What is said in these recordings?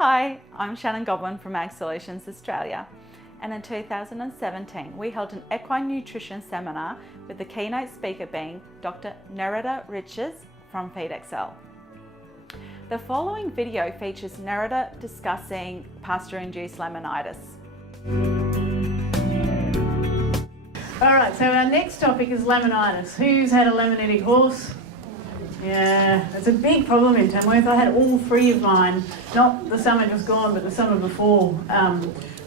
Hi, I'm Shannon Godwin from AgSolutions Australia, and in 2017 we held an equine nutrition seminar with the keynote speaker being Dr. Nerida Richards from FeedXL. The following video features Nerida discussing pasture-induced laminitis. Alright, so our next topic is laminitis. Who's had a laminitic horse? Yeah, it's a big problem in Tamworth. I had all three of mine, not the summer just gone, but the summer before.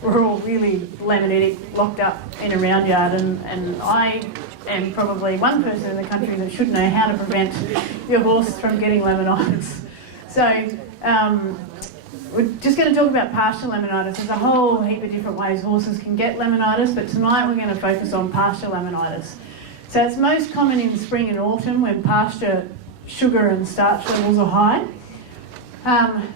We're all really laminitic, locked up in a round yard, and I am probably one person in the country that should know how to prevent your horse from getting laminitis. So we're just going to talk about pasture laminitis. There's a whole heap of different ways horses can get laminitis, but tonight we're going to focus on pasture laminitis. So it's most common in spring and autumn when pasture sugar and starch levels are high,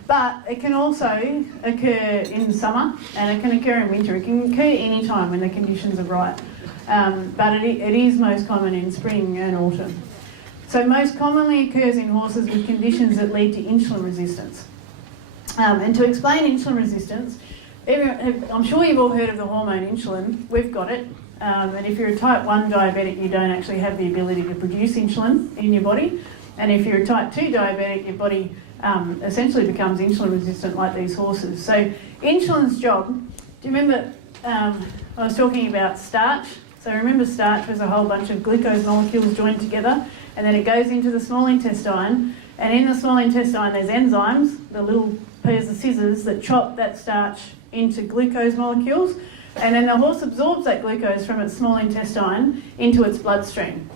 but it can also occur in summer and it can occur in winter. It can occur any time when the conditions are right, but it is most common in spring and autumn. So most commonly occurs in horses with conditions that lead to insulin resistance. And to explain insulin resistance, I'm sure you've all heard of the hormone insulin. We've got it, and if you're a type 1 diabetic, you don't actually have the ability to produce insulin in your body. And if you're a type 2 diabetic, your body essentially becomes insulin resistant like these horses. So insulin's job, do you remember I was talking about starch? So remember starch was a whole bunch of glucose molecules joined together, and then it goes into the small intestine, and in the small intestine there's enzymes, the little pairs of scissors that chop that starch into glucose molecules, and then the horse absorbs that glucose from its small intestine into its bloodstream.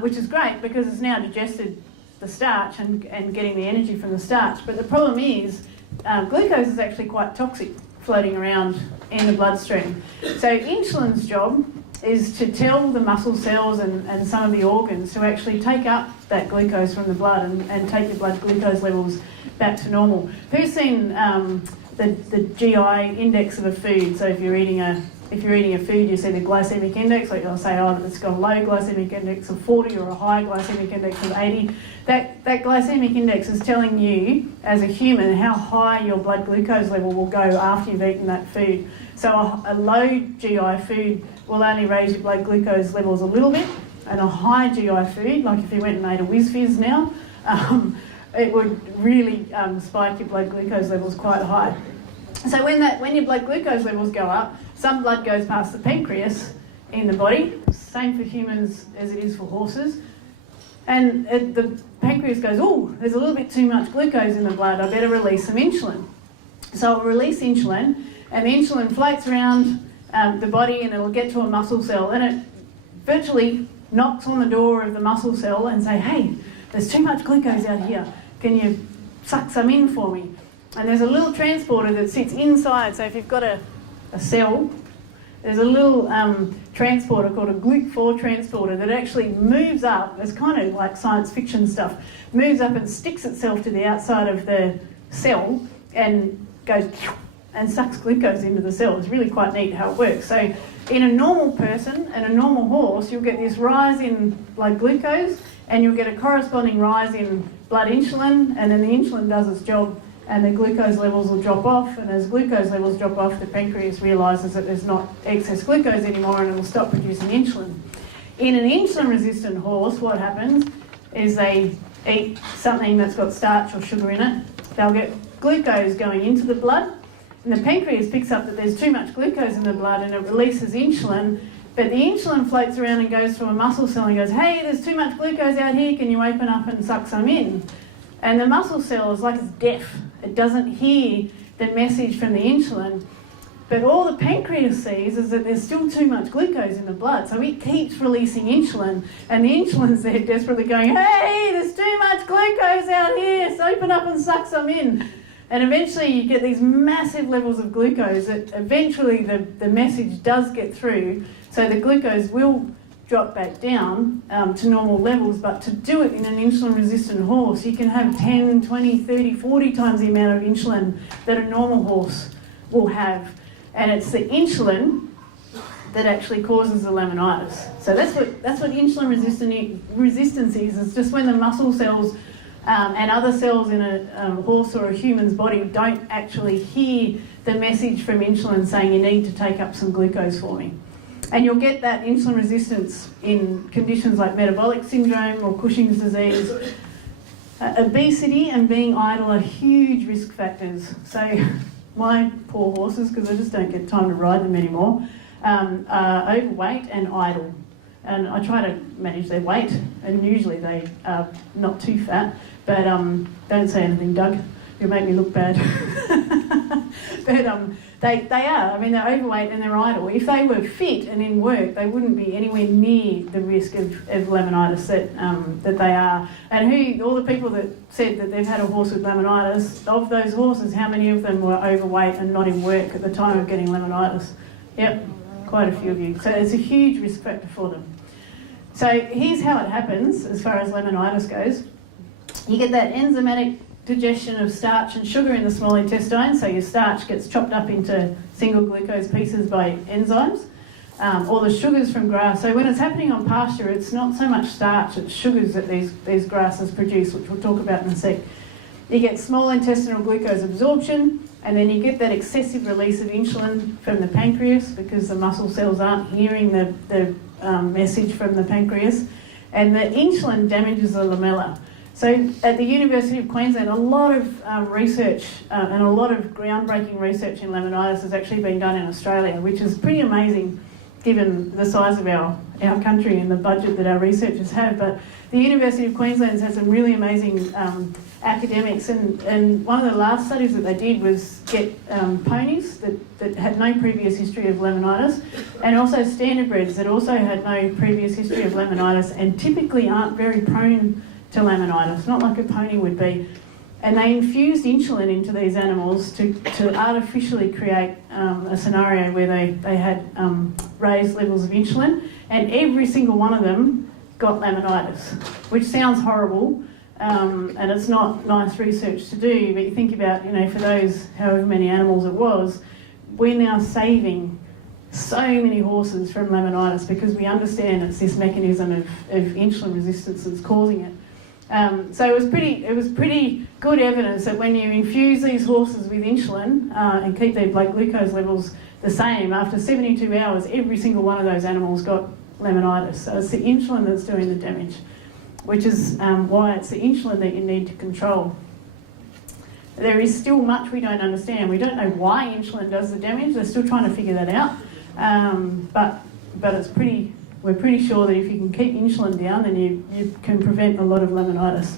Which is great because it's now digested the starch and getting the energy from the starch. But the problem is glucose is actually quite toxic floating around in the bloodstream. So insulin's job is to tell the muscle cells and some of the organs to actually take up that glucose from the blood and take your blood glucose levels back to normal. Who's seen the GI index of a food? So if you're eating a food, you see the glycemic index, like they'll say, oh, it's got a low glycemic index of 40 or a high glycemic index of 80. That glycemic index is telling you, as a human, how high your blood glucose level will go after you've eaten that food. So a low GI food will only raise your blood glucose levels a little bit, and a high GI food, like if you went and ate a whiz fizz now, it would really spike your blood glucose levels quite high. So when your blood glucose levels go up, some blood goes past the pancreas in the body, same for humans as it is for horses, and the pancreas goes, oh, there's a little bit too much glucose in the blood, I better release some insulin. So it'll release insulin, and the insulin floats around the body and it'll get to a muscle cell, and it virtually knocks on the door of the muscle cell and say, hey, there's too much glucose out here, can you suck some in for me? And there's a little transporter that sits inside, so if you've got a cell, there's a little transporter called a GLUT4 transporter that actually moves up, it's kind of like science fiction stuff, moves up and sticks itself to the outside of the cell and goes and sucks glucose into the cell. It's really quite neat how it works. So in a normal person and a normal horse, you'll get this rise in blood glucose and you'll get a corresponding rise in blood insulin, and then the insulin does its job and the glucose levels will drop off, and as glucose levels drop off, the pancreas realises that there's not excess glucose anymore and it will stop producing insulin. In an insulin-resistant horse, what happens is they eat something that's got starch or sugar in it, they'll get glucose going into the blood, and the pancreas picks up that there's too much glucose in the blood and it releases insulin, but the insulin floats around and goes to a muscle cell and goes, hey, there's too much glucose out here, can you open up and suck some in? And the muscle cell is like it's deaf. It doesn't hear the message from the insulin, but all the pancreas sees is that there's still too much glucose in the blood, so it keeps releasing insulin, and the insulin's there desperately going, hey, there's too much glucose out here, so open up and suck some in. And eventually you get these massive levels of glucose that eventually the message does get through, so the glucose will drop back down to normal levels, but to do it in an insulin-resistant horse, you can have 10, 20, 30, 40 times the amount of insulin that a normal horse will have. And it's the insulin that actually causes the laminitis. So that's what insulin resistance is. It's just when the muscle cells and other cells in a horse or a human's body don't actually hear the message from insulin saying you need to take up some glucose for me. And you'll get that insulin resistance in conditions like metabolic syndrome or Cushing's disease. Obesity and being idle are huge risk factors. So my poor horses, because I just don't get time to ride them anymore, are overweight and idle. And I try to manage their weight, and usually they are not too fat, but don't say anything, Doug, you'll make me look bad. But they are, I mean, they're overweight and they're idle. If they were fit and in work, they wouldn't be anywhere near the risk of laminitis that they are. And all the people that said that they've had a horse with laminitis, of those horses, how many of them were overweight and not in work at the time of getting laminitis? Yep, quite a few of you. So it's a huge risk factor for them. So here's how it happens as far as laminitis goes. You get that enzymatic digestion of starch and sugar in the small intestine, so your starch gets chopped up into single glucose pieces by enzymes, or the sugars from grass. So when it's happening on pasture, it's not so much starch, it's sugars that these grasses produce, which we'll talk about in a sec. You get small intestinal glucose absorption, and then you get that excessive release of insulin from the pancreas because the muscle cells aren't hearing the message from the pancreas, and the insulin damages the lamella. So at the University of Queensland, a lot of research and a lot of groundbreaking research in laminitis has actually been done in Australia, which is pretty amazing given the size of our country and the budget that our researchers have. But the University of Queensland has some really amazing academics, and one of the last studies that they did was get ponies that had no previous history of laminitis, and also standardbreds that also had no previous history of laminitis and typically aren't very prone to laminitis, not like a pony would be. And they infused insulin into these animals to artificially create a scenario where they had raised levels of insulin, and every single one of them got laminitis, which sounds horrible, and it's not nice research to do, but you think about, for those however many animals it was, we're now saving so many horses from laminitis because we understand it's this mechanism of insulin resistance that's causing it. So it was pretty good evidence that when you infuse these horses with insulin and keep their blood glucose levels the same, after 72 hours, every single one of those animals got laminitis. So it's the insulin that's doing the damage, which is why it's the insulin that you need to control. There is still much we don't understand. We don't know why insulin does the damage. They're still trying to figure that out. But we're pretty sure that if you can keep insulin down, then you can prevent a lot of laminitis.